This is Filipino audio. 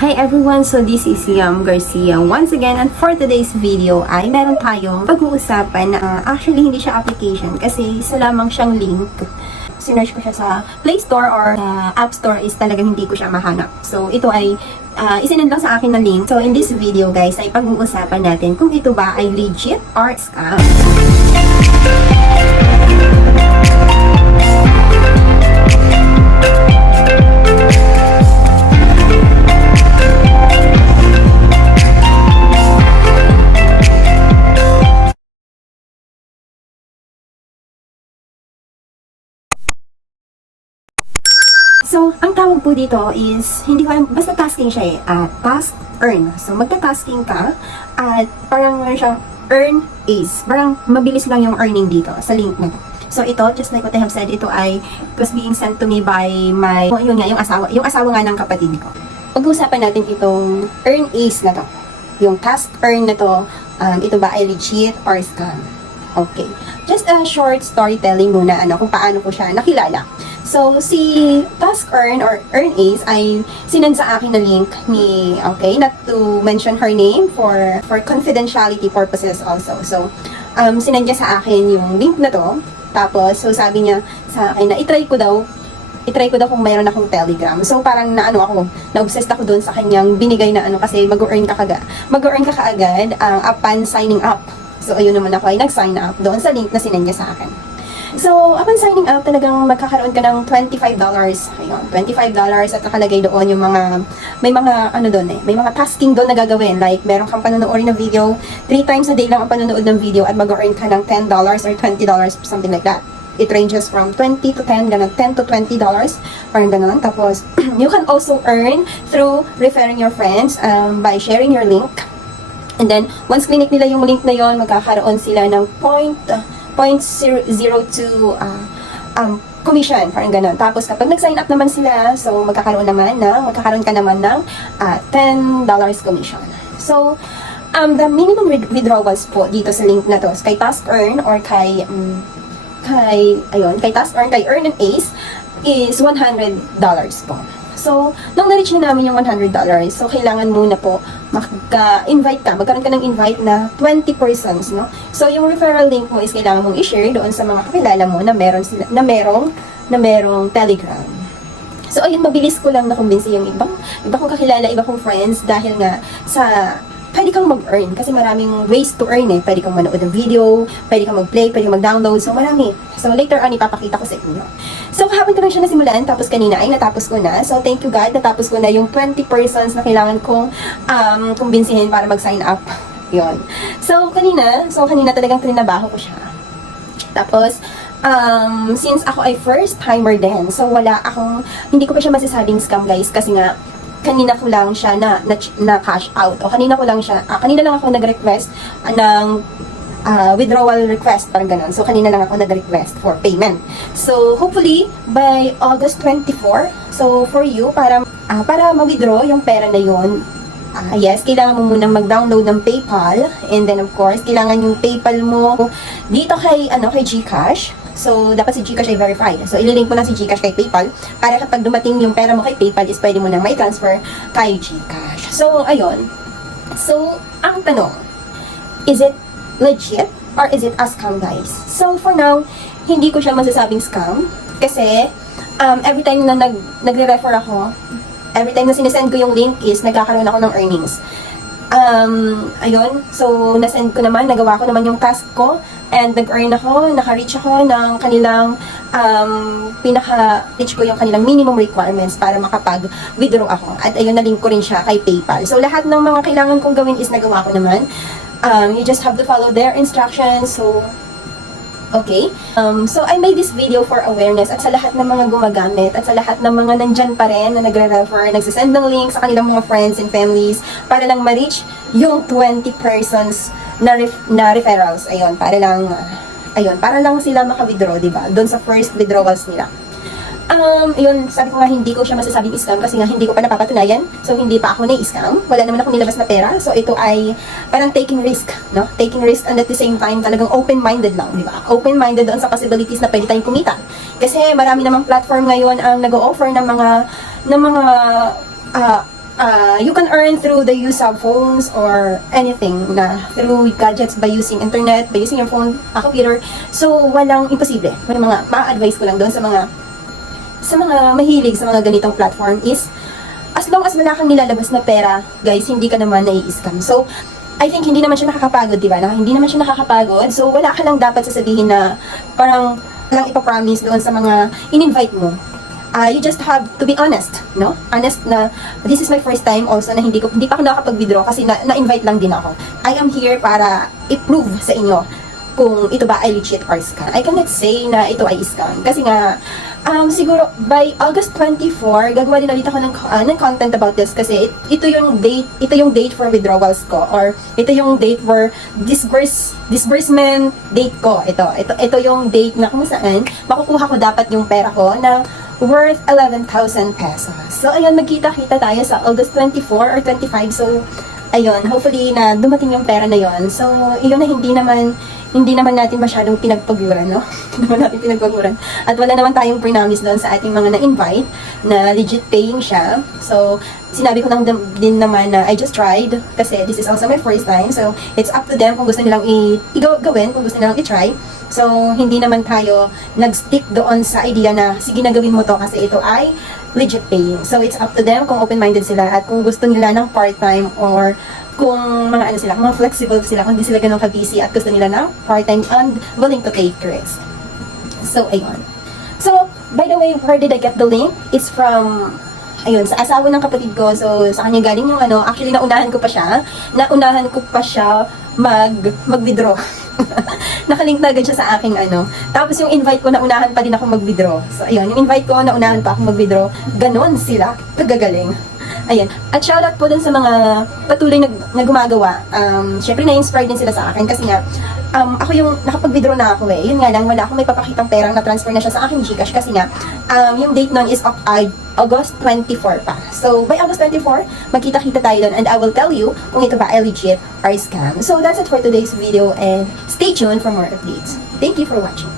Hi everyone! So this is Yam Garcia once again, and for today's video ay meron tayong pag-uusapan na actually hindi siya application kasi isa lamang siyang link. Sinearch ko siya sa Play Store or sa App Store is talagang hindi ko siya mahanap. So ito ay isinend lang sa akin na link. So in this video guys ay pag-uusapan natin kung ito ba ay legit or scam. So, ang tawag po dito is, hindi ko alam, basta tasking siya task, earn. So, magta-tasking ka, at parang meron siyang earn is. Parang mabilis lang yung earning dito sa link na to. So, ito, just like what I have said, ito ay was being sent to me by my, yun nga, yung asawa nga ng kapatid ko. Pag-uusapan natin itong earn is na to. Yung task earn na to, ito ba ay legit or scam? Okay. Just a short storytelling muna, kung paano ko siya nakilala. So, si Task Earn or Earn Ace ay sinend sa akin na link ni, okay, not to mention her name for confidentiality purposes also. So, sinend niya sa akin yung link na to. Tapos, so sabi niya sa akin na itry ko daw kung mayroon akong Telegram. So, parang na-obsessed ako doon sa kanyang binigay na kasi mag-earn ka kaagad upon signing up. So, ayun naman ako ay nag-sign up doon sa link na sinend niya sa akin. So, upon signing up, talagang magkakaroon ka ng $25. Ayun, $25 at nakalagay doon yung mga, may mga, may mga tasking doon na gagawin. Like, meron kang panonoodin ng video, 3 times a day lang ang panonood ng video at mag-earn ka ng $10 or $20, something like that. It ranges from 20 to 10, ganun, 10 to $20, parang ganun. Tapos, you can also earn through referring your friends by sharing your link. And then, once clinic nila yung link na yon, magkakaroon sila ng 0.02 commission, parang ganun. Tapos kapag nag-sign up naman sila, so magkakaroon ka naman ng $10 commission. So, the minimum withdrawals po dito sa link na to, kay Task Earn or kay Task Earn, kay Earn and Ace is $100 po. So, nung na-reach na namin yung $100, so kailangan muna po magkaroon ka ng invite na 20 persons, no? So, yung referral link mo is kailangan mong i-share doon sa mga kakilala mo na merong Telegram. So, ayun, mabilis ko lang na-convince yung iba kong kakilala, iba kong friends dahil nga pwede kang mag-earn kasi maraming ways to earn eh. Pwede kang manood ng video, pwede kang mag-play, pwede kang mag-download. So, marami. So, later on, ipapakita ko sa inyo. So, kahapon ko lang siya nasimulan, tapos kanina ay natapos ko na. So, thank you God, natapos ko na yung 20 persons na kailangan kong kumbinsihin para mag-sign up. Yon. So, kanina talagang trinabaho ko siya. Tapos, since ako ay first timer din, so hindi ko pa siya masasabing scam guys kasi nga, kanina ko lang siya na cash out o kanina lang ako nag-request ng withdrawal request, parang ganun. So kanina lang ako nag-request for payment. So hopefully by August 24, so for you para ma-withdraw yung pera na yon, yes, kailangan mo munang mag-download ng PayPal, and then of course kailangan yung PayPal mo dito kay GCash. So, dapat si GCash ay verified. So, ililink mo lang si GCash kay PayPal para kapag dumating yung pera mo kay PayPal is pwede mo nang may transfer kay GCash. So, ayun. So, ang tanong, is it legit or is it a scam, guys? So, for now, hindi ko siya masasabing scam kasi every time na nagre-refer ako, every time na sinesend ko yung link is nagkakaroon ako ng earnings. Ayun. So, nagawa ko naman yung task ko. And nag-earn ako, naka-reach ako ng kanilang pinaka-reach ko yung kanilang minimum requirements para makapag-withdraw ako. At ayun, na-link ko rin siya kay PayPal. So, lahat ng mga kailangan kong gawin is nagawa ko naman. You just have to follow their instructions. So, okay. So, I made this video for awareness at sa lahat ng mga gumagamit at sa lahat ng mga nandyan pa rin na nagre-refer, nagsisend ng link sa kanilang mga friends and families para lang ma-reach yung 20 persons na referrals. Ayun, para lang sila maka-withdraw, diba? Doon sa first withdrawals nila. Yun, sabi ko nga hindi ko siya masasabing scam kasi nga hindi ko pa napapatunayan. So, hindi pa ako na-scam. Wala naman ako nilabas na pera. So, ito ay parang taking risk, no? Taking risk and at the same time talagang open-minded lang, di ba? Open-minded doon sa possibilities na pwede tayong kumita. Kasi marami namang platform ngayon ang nag-o-offer ng mga you can earn through the use of phones or anything na through gadgets by using internet, by using your phone, a computer. So, walang imposible. May mga ma-advise ko lang doon sa mga mahilig sa mga ganitong platform is as long as wala kang nilalabas na pera, guys, hindi ka naman nai-scam. So, I think hindi naman siya nakakapagod, di ba? Hindi naman siya nakakapagod. So, wala ka lang dapat sasabihin na parang lang ipapromise doon sa mga in-invite mo. You just have to be honest, no? Honest na this is my first time also na hindi pa ako nakakapag-withdraw kasi na-invite lang din ako. I am here para i-prove sa inyo kung ito ba ay legit or scam. I cannot say na ito ay scam kasi nga siguro by August 24 gagawa din ulit ako ng content about this kasi ito yung date for withdrawals ko or ito yung date for disbursement date ko. Ito yung date na kung saan makukuha ko dapat yung pera ko na worth 11,000 pesos. So, ayun, magkita-kita tayo sa August 24 or 25. So, ayun, hopefully na dumating yung pera na yon. So, yun na hindi naman natin masyadong pinagpaguran, no? Hindi naman natin pinagpaguran. At wala naman tayong promise doon sa ating mga na-invite na legit paying siya. So, sinabi ko lang din naman na I just tried kasi this is also my first time. So, it's up to them kung gusto nilang gawin, kung gusto nilang i-try. So, hindi naman tayo nag-stick doon sa idea na sige na gawin mo to kasi ito ay legit paying. So, it's up to them kung open-minded sila at kung gusto nila ng part-time or kung mga kung flexible sila, kung hindi sila ganun ka-busy at gusto nila ng part-time and willing to take risk. So, ayun. So, by the way, where did I get the link? It's from sa asawa ng kapatid ko. So, sa kanya galing yung actually naunahan ko pa siya mag-withdraw. Nakalink na agad siya sa aking Tapos yung invite ko, naunahan pa din ako mag-withdraw. So, ayun, yung invite ko, naunahan pa ako mag-withdraw. Ganon sila, kagagaling. Ayan. At shoutout po dun sa mga patuloy na gumagawa. Syempre, na-inspire din sila sa akin kasi nga, ako yung nakapag-withdraw na ako eh. Yun nga lang, wala akong may papakitang perang na-transfer na siya sa aking Gcash kasi nga, yung date nun is of August 24 pa. So, by August 24, magkita-kita tayo doon and I will tell you kung ito ba ay legit or scam. So, that's it for today's video and stay tuned for more updates. Thank you for watching.